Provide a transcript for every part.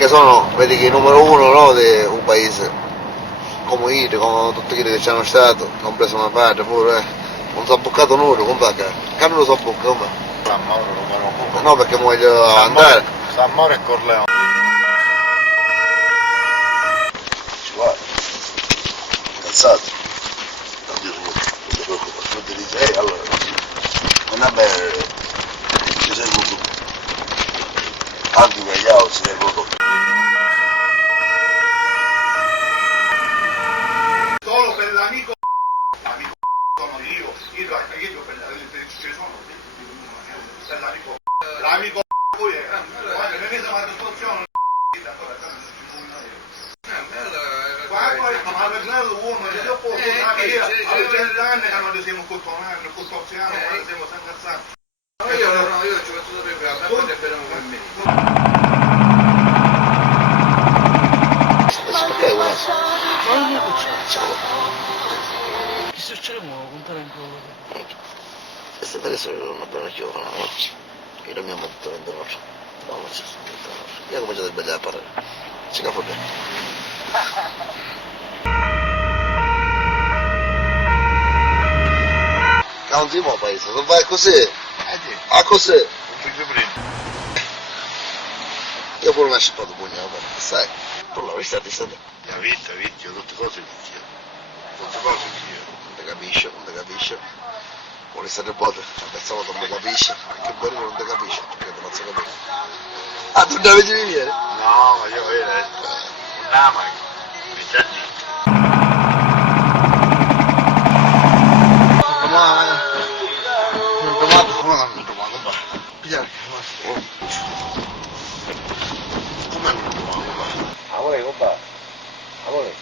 perché sono, vedi che il numero uno, no, di un paese come io, come tutti quelli che ci hanno stato, compreso mio padre pure, non si è boccato nulla, come che non lo so bocca, come? San Mauro numero uno. No, perché voglio andare. San Mauro e Corleone. Ci vai, incazzato, non dire niente, non ti preoccupare, non ti dici, allora, non è bene, ci sei tu, anche gli altri ci sei tu. Solo per l'amico sono io ci sono per l'amico poi è guarda ne vedo una situazione ma arreglato uomo e dopo alle 30 anni che noi siamo contorsiamo quando siamo sempre alzati io ci faccio sapere a me per me perché una Che succederemo a contare un po'? queste per essere una buona chioma io la mia molto in denaro no non c'è io come già del bella a parlare si capo bene non si può paese non vai così a così Un figlio prima. io pure mi ho scippato pugno sai tu l'avrei stato La vita, io tutte cose vicino. Tutte cose vicino. non ti capisce vuole stare buono pensavo non mi capisce anche poi non ti capisce perché te non si capisce ah tu ne vedi venire? No, ma io ho detto. Un ama, mi già detto. Non domando, va. Pigliare, come non domando, va? Amore, compa. Amore.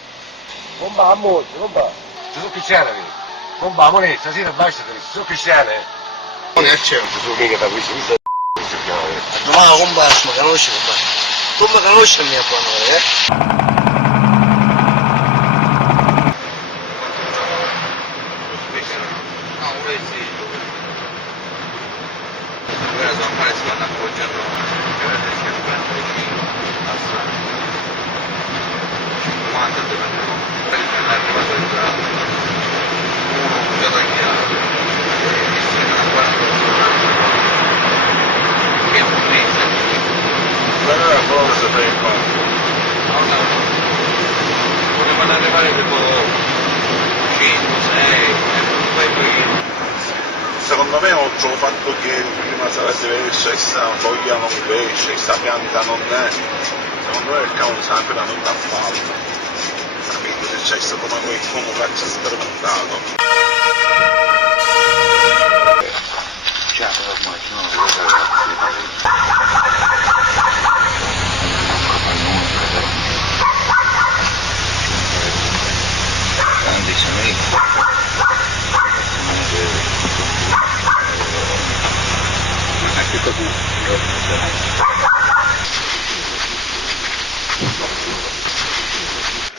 Compa, amore, compa. Ti sono cristiano, vedi? Non va, amore, stasera basta, ti sono cristiano, Non è certo, tu. Che da qui si vista questo chiama, Domani, compa, mi conosci, compa. Tu mi conosci il mio amore, Allora forse per il Potevano arrivare tipo 5, 6, poi Secondo me oltre al fatto che prima sarà diversa, questa foglia non cresce, questa pianta non è, secondo me il cavolo sta ancora non da fallo. Capito? Se c'è stato come qualcuno che ci ha sperimentato.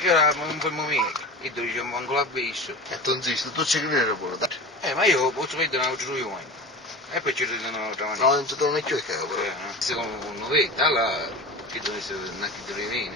io era un po' momento, e diciamo ancora visto. e tu insisti, tu ci credi pure, dai. Ma io posso vedere una giù io, e poi ci ridono un'altra maniera. No, non ci torno più che però. Secondo me, allora, che deve essere una chitarrina,